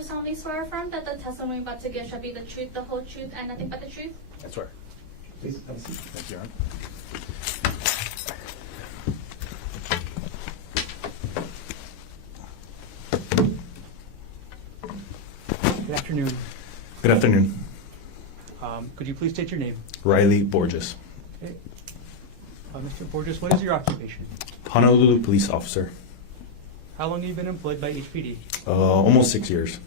you solemnly swear affirm that the testimony you're about to give shall be the truth, the whole truth, and nothing but the truth? That's right. Please have a seat. Thank you, Your Honor. Good afternoon. Good afternoon. Could you please state your name? Riley Borges, Okay. Mr. Borges, what is your occupation? Honolulu police officer. How long have you been employed by HPD? Almost 6 years.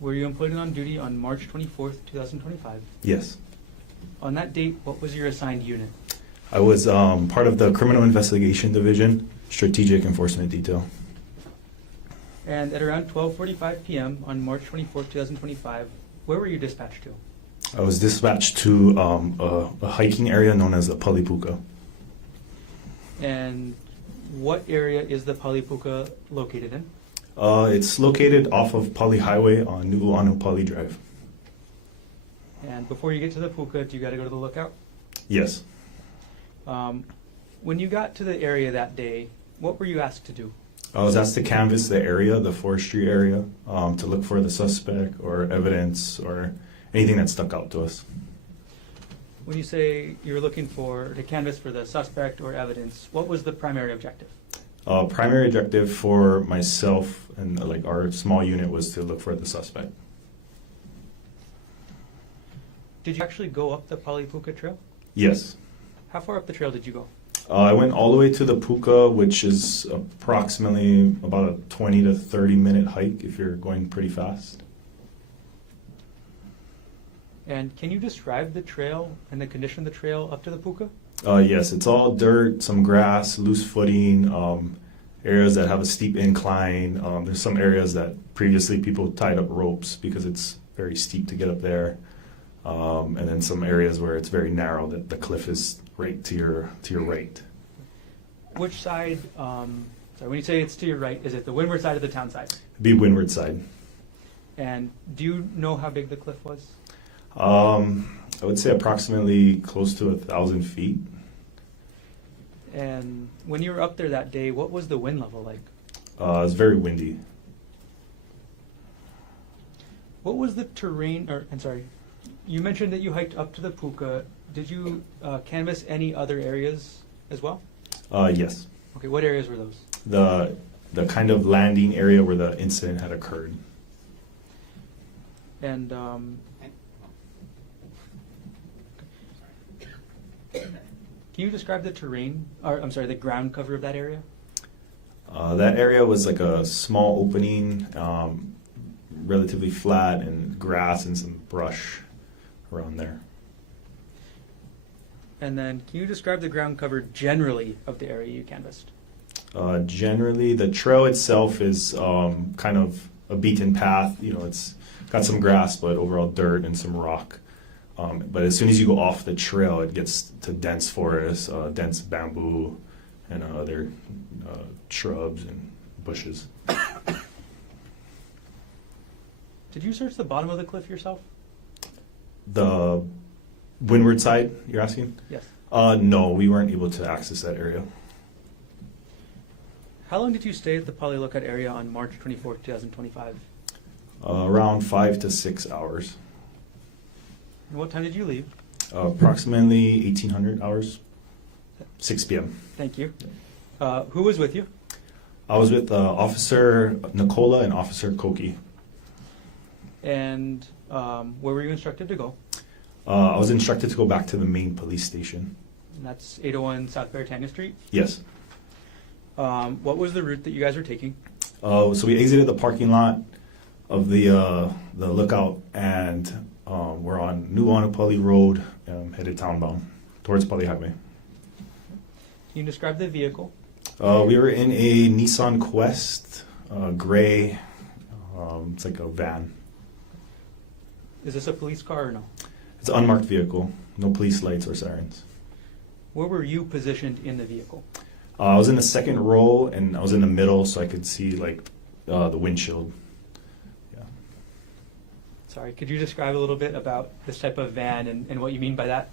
Were you employed and on duty on March 24th, 2025? Yes. On that date, what was your assigned unit? I was part of the Criminal Investigation Division, Strategic Enforcement Detail. And at around 12:45 p.m. on March 24th, 2025, where were you dispatched to? I was dispatched to a hiking area known as the Palipuka. And what area is the Palipuka located in? It's located off of Pali Highway on Nuuanu Pali Drive. And before you get to the puka, do you got to go to the lookout? Yes. When you got to the area that day, what were you asked to do? I was asked to canvass the area, the forestry area, to look for the suspect or evidence or anything that stuck out to us. When you say you were looking to canvass for the suspect or evidence, what was the primary objective? Primary objective for myself and like our small unit was to look for the suspect. Did you actually go up the Palipuka trail? Yes. How far up the trail did you go? I went all the way to the Puka, which is approximately about a 20 to 30 minute hike if you're going pretty fast. And can you describe the trail and the condition of the trail up to the Puka? Yes, it's all dirt, some grass, loose footing, areas that have a steep incline. There's some areas that previously people tied up ropes because it's very steep to get up there. And then some areas where it's very narrow, that the cliff is right to your right. Which side, when you say it's to your right, is it the windward side or the town side? It'd be windward side. And do you know how big the cliff was? I would say approximately close to 1,000 feet. And when you were up there that day, what was the wind level like? It was very windy. What was the terrain, you mentioned that you hiked up to the Puka. Did you canvass any other areas as well? Yes. Okay, what areas were those? The kind of landing area where the incident had occurred. And can you describe the terrain, the ground cover of that area? That area was like a small opening, relatively flat, and grass and some brush around there. And then can you describe the ground cover generally of the area you canvassed? Generally, the trail itself is kind of a beaten path. You know, it's got some grass, but overall dirt and some rock. But as soon as you go off the trail, it gets to dense forest, dense bamboo, and other shrubs and bushes. Did you search the bottom of the cliff yourself? The windward side, you're asking? Yes. No, we weren't able to access that area. How long did you stay at the Pali Lookout area on March 24th, 2025? Around 5 to 6 hours. And what time did you leave? Approximately 1,800 hours, 6 p.m. Thank you. Who was with you? I was with Officer Nicola and Officer Koki. And where were you instructed to go? I was instructed to go back to the main police station. And that's 801 South Beretania Street? Yes. What was the route that you guys were taking? So we exited the parking lot of the lookout, and we're on Nuuanu Pali Road, headed townbound towards Pali Highway. Can you describe the vehicle? We were in a Nissan Quest, gray. It's like a van. Is this a police car or no? It's an unmarked vehicle, no police lights or sirens. Where were you positioned in the vehicle? I was in the second row, and I was in the middle, so I could see like the windshield. Yeah. Sorry, could you describe a little bit about this type of van and what you mean by that?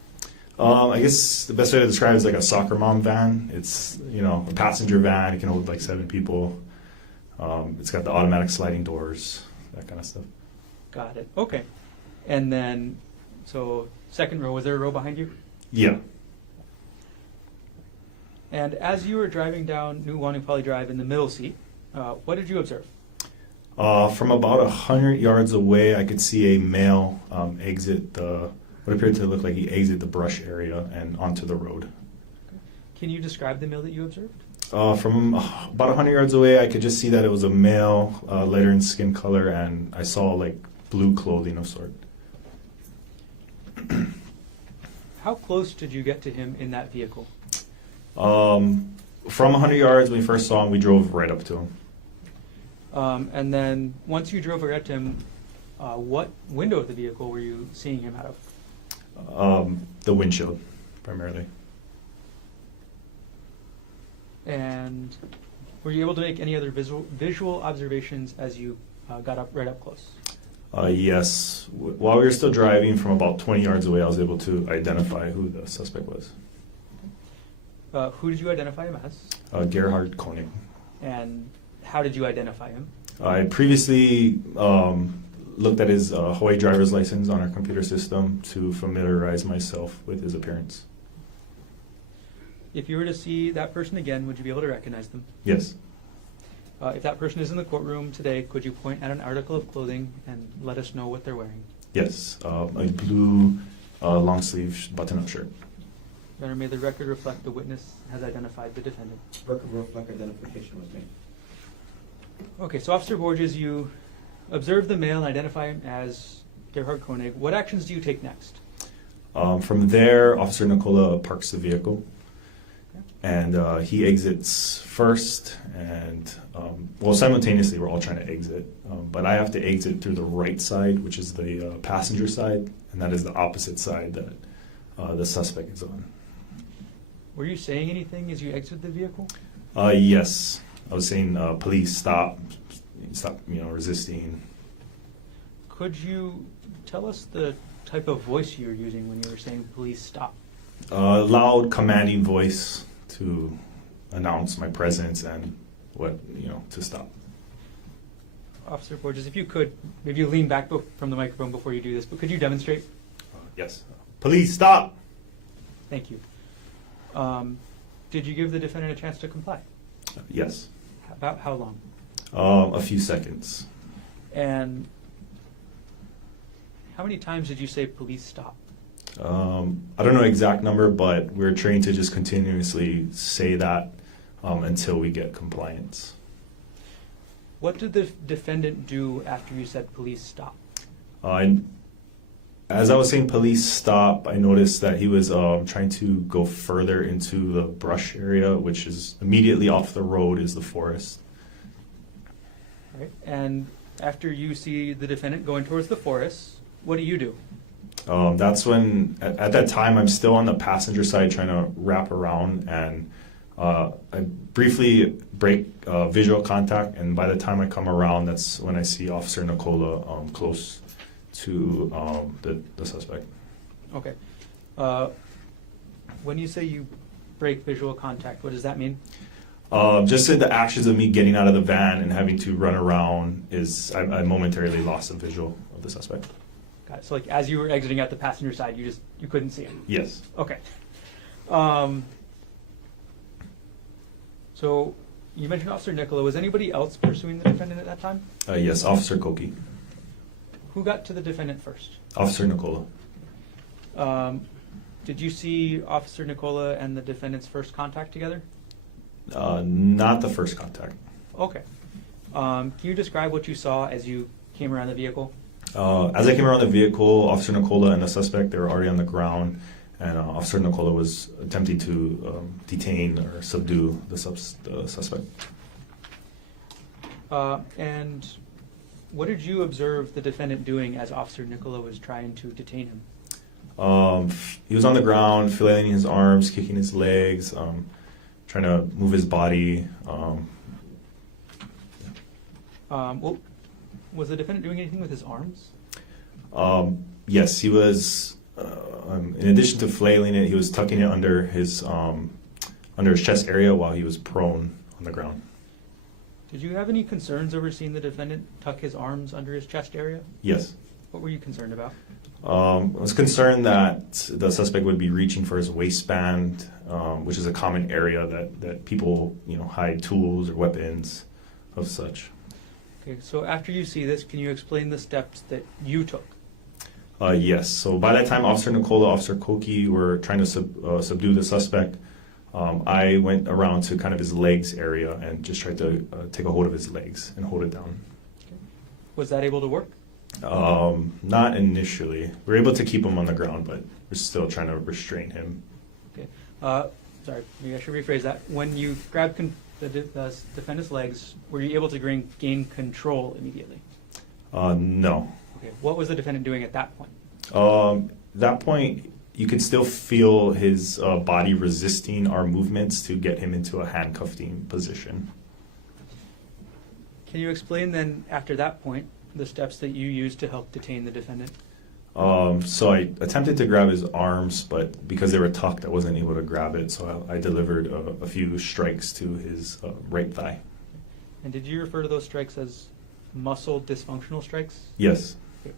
I guess the best way to describe it is like a soccer mom van. It's, you know, a passenger van. It can hold like 7 people. It's got the automatic sliding doors. that kind of stuff. Got it. Okay. And then, so second row, was there a row behind you? Yeah. And as you were driving down Nuuanu Pali Drive in the middle seat, what did you observe? From about 100 yards away, I could see a male exit what appeared to look like he exited the brush area and onto the road. Can you describe the male that you observed? From about 100 yards away, I could just see that it was a male, lighter in skin color, and I saw like blue clothing of sort. How close did you get to him in that vehicle? From 100 yards, when we first saw him, we drove right up to him. And then once you drove right up to him, what window of the vehicle were you seeing him out of? The windshield, primarily. And were you able to make any other visual observations as you got right up close? Yes. While we were still driving, from about 20 yards away, I was able to identify who the suspect was. Who did you identify him as? Gerhardt Konig. And how did you identify him? I previously looked at his Hawaii driver's license on our computer system to familiarize myself with his appearance. If you were to see that person again, would you be able to recognize them? Yes. If that person is in the courtroom today, could you point at an article of clothing and let us know what they're wearing? Yes. A blue long-sleeve button-up shirt. Your Honor, may the record reflect the witness has identified the defendant. Record reflect identification was made. Okay, so Officer Borges, you observe the male and identify him as Gerhardt Konig. What actions do you take next? From there, Officer Nicola parks the vehicle, Okay. and he exits first, and simultaneously we're all trying to exit, but I have to exit through the right side, which is the passenger side, and that is the opposite side that the suspect is on. Were you saying anything as you exited the vehicle? Yes. I was saying, police, stop, resisting. Could you tell us the type of voice you were using when you were saying police stop? Loud, commanding voice to announce my presence and to stop. Officer Borges, if you could, maybe you lean back from the microphone before you do this, but could you demonstrate? Yes. Police, stop! Thank you. Did you give the defendant a chance to comply? Yes. About how long? A few seconds. And how many times did you say police stop? I don't know exact number, but we're trained to just continuously say that until we get compliance. What did the defendant do after you said police stop? As I was saying police stop, I noticed that he was trying to go further into the brush area, which is immediately off the road is the forest. All right. And after you see the defendant going towards the forest, what do you do? That's when, at that time, I'm still on the passenger side trying to wrap around, and I briefly break visual contact, and by the time I come around, that's when I see Officer Nicola close to the suspect. Okay. When you say you break visual contact, what does that mean? Just in the actions of me getting out of the van and having to run around I momentarily lost the visual of the suspect. Got it. So like as you were exiting out the passenger side, you couldn't see him? Yes. Okay. So you mentioned Officer Nicola. Was anybody else pursuing the defendant at that time? Yes, Officer Koki. Who got to the defendant first? Officer Nicola. Did you see Officer Nicola and the defendant's first contact together? Not the first contact. Okay. Can you describe what you saw as you came around the vehicle? As I came around the vehicle, Officer Nicola and the suspect, they were already on the ground, and Officer Nicola was attempting to detain or subdue the suspect. And what did you observe the defendant doing as Officer Nicola was trying to detain him? He was on the ground, flailing his arms, kicking his legs, trying to move his body. Well, was the defendant doing anything with his arms? Yes, he was. In addition to flailing it, he was tucking it under his chest area while he was prone on the ground. Did you have any concerns over seeing the defendant tuck his arms under his chest area? Yes. What were you concerned about? I was concerned that the suspect would be reaching for his waistband, which is a common area that people, hide tools or weapons of such. Okay, so after you see this, can you explain the steps that you took? Yes. So by that time, Officer Nicola, Officer Koki were trying to subdue the suspect. I went around to kind of his legs area and just tried to take a hold of his legs and hold it down. Was that able to work? Not initially. We were able to keep him on the ground, but we're still trying to restrain him. Okay. Sorry, maybe I should rephrase that. When you grabbed the defendant's legs, were you able to gain control immediately? No. Okay. What was the defendant doing at that point? That point, you could still feel his body resisting our movements to get him into a handcuffing position. Can you explain then, after that point, the steps that you used to help detain the defendant? So I attempted to grab his arms, but because they were tucked, I wasn't able to grab it. So I delivered a few strikes to his right thigh. And did you refer to those strikes as muscle dysfunctional strikes? Yes. Okay.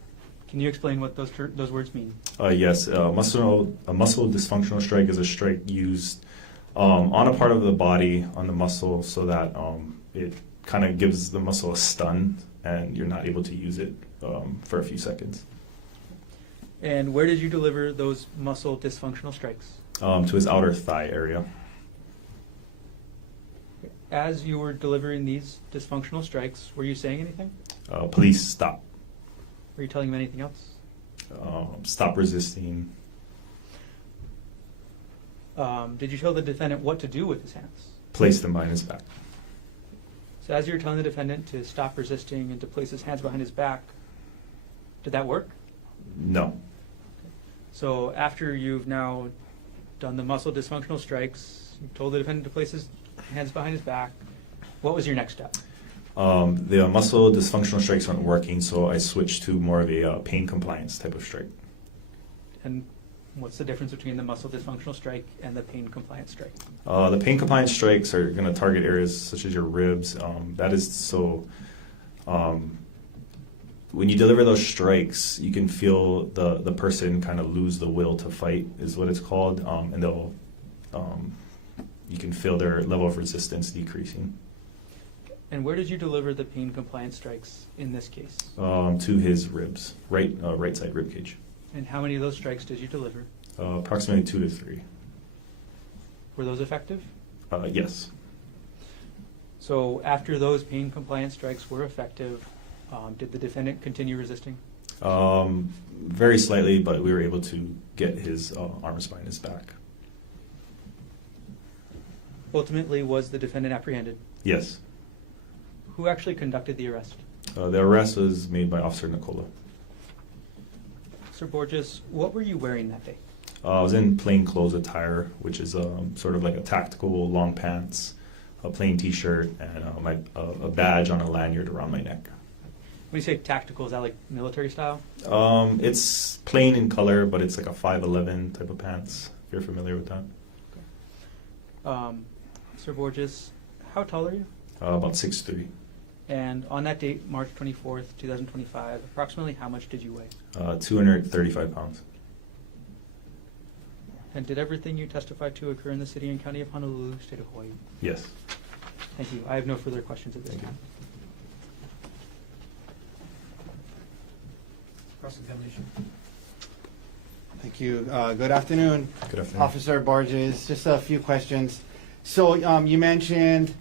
Can you explain what those words mean? Yes. A muscle dysfunctional strike is a strike used on a part of the body, on the muscle, so that it kind of gives the muscle a stun and you're not able to use it for a few seconds. And where did you deliver those muscle dysfunctional strikes? To his outer thigh area. As you were delivering these dysfunctional strikes, were you saying anything? Police, stop. Were you telling him anything else? Stop resisting. Did you tell the defendant what to do with his hands? Place them behind his back. So as you were telling the defendant to stop resisting and to place his hands behind his back, did that work? No. So after you've now done the muscle dysfunctional strikes, you told the defendant to place his hands behind his back, what was your next step? The muscle dysfunctional strikes weren't working, so I switched to more of a pain compliance type of strike. And what's the difference between the muscle dysfunctional strike and the pain compliance strike? The pain compliance strikes are going to target areas such as your ribs. That is so. When you deliver those strikes, you can feel the person kind of lose the will to fight, is what it's called, and they'll. You can feel their level of resistance decreasing. And where did you deliver the pain compliance strikes in this case? To his ribs, right side rib cage. And how many of those strikes did you deliver? Approximately 2 to 3. Were those effective? Yes. So after those pain compliance strikes were effective, did the defendant continue resisting? Very slightly, but we were able to get his arms behind his back. Ultimately, was the defendant apprehended? Yes. Who actually conducted the arrest? The arrest was made by Officer Nicola. Sir Borges, what were you wearing that day? I was in plain clothes attire, which is sort of like a tactical long pants, a plain T-shirt, and a badge on a lanyard around my neck. When you say tactical, is that like military style? It's plain in color, but it's like a 5'11" type of pants, if you're familiar with that. Sir Borges, how tall are you? About 6'3". And on that date, March 24th, 2025, approximately how much did you weigh? 235 pounds. And did everything you testified to occur in the city and county of Honolulu, state of Hawaii? Yes. Thank you. I have no further questions at this Thank you. time. Cross-examination. Thank you. Good afternoon, Good afternoon. Officer Borges. Just a few questions. So you mentioned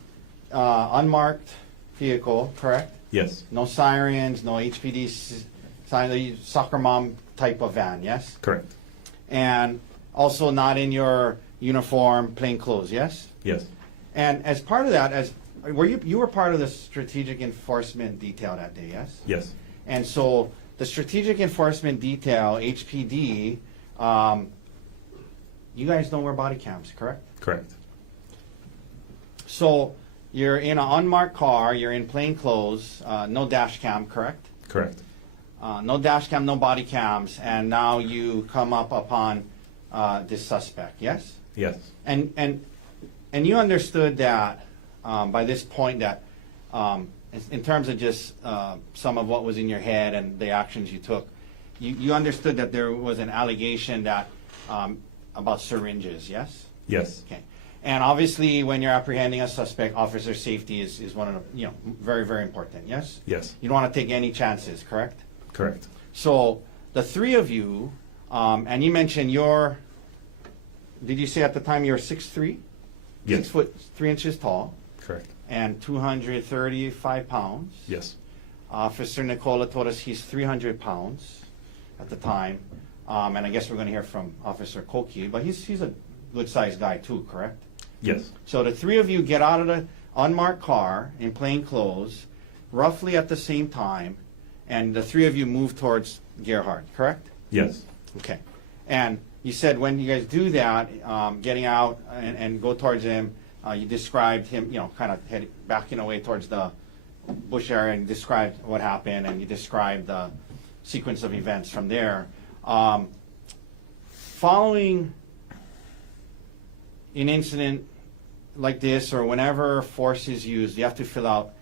unmarked vehicle, correct? Yes. No sirens, no HPD sign, soccer mom type of van, yes? Correct. And also not in your uniform, plain clothes, yes? Yes. And as part of that, you were part of the strategic enforcement detail that day, yes? Yes. And so the strategic enforcement detail, HPD, you guys don't wear body cams, correct? Correct. So you're in an unmarked car, you're in plain clothes, no dash cam, correct? Correct. No dash cam, no body cams, and now you come up upon this suspect, yes? Yes. And you understood that by this point that in terms of just some of what was in your head and the actions you took, you understood that there was an allegation that about syringes, yes? Yes. Okay. And obviously, when you're apprehending a suspect, officer safety is one of the, very, very important, yes? Yes. You don't want to take any chances, correct? Correct. So the three of you, and you mentioned did you say at the time you were 6'3"? Yes. 6 foot 3 inches tall Correct. and 235 pounds. Yes. Officer Nicola told us he's 300 pounds at the time. And I guess we're going to hear from Officer Koki, but he's a good-sized guy too, correct? Yes. So the three of you get out of the unmarked car in plain clothes, roughly at the same time, and the three of you move towards Gerhardt, correct? Yes. Okay. And you said when you guys do that, getting out and go towards him, you described him, kind of backing away towards the bush area and described what happened, and you described the sequence of events from there. Following an incident like this, or whenever force is used, you have to fill out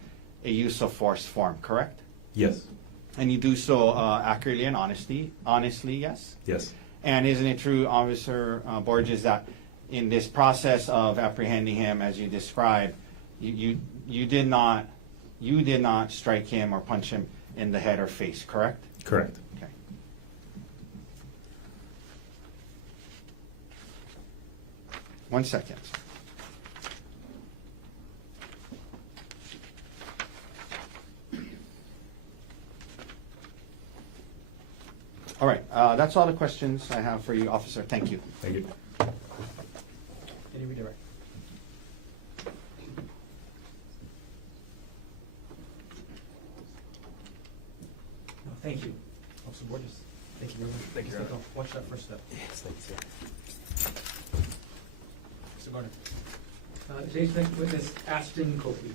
a use of force form, correct? Yes. And you do so accurately and honestly, yes? Yes. And isn't it true, Officer Borges, that in this process of apprehending him, as you described, you did not strike him or punch him in the head or face, correct? Correct. Okay. One second. All right, that's all the questions I have for you, Officer. Thank you. Thank you. Can you redirect? No, thank you, Officer Borges. Thank you very much. Thank you, Let's Your Honor. watch that first step. Yes, thank you, sir. Mr. Garner. Today's next witness, Ashton Kofi.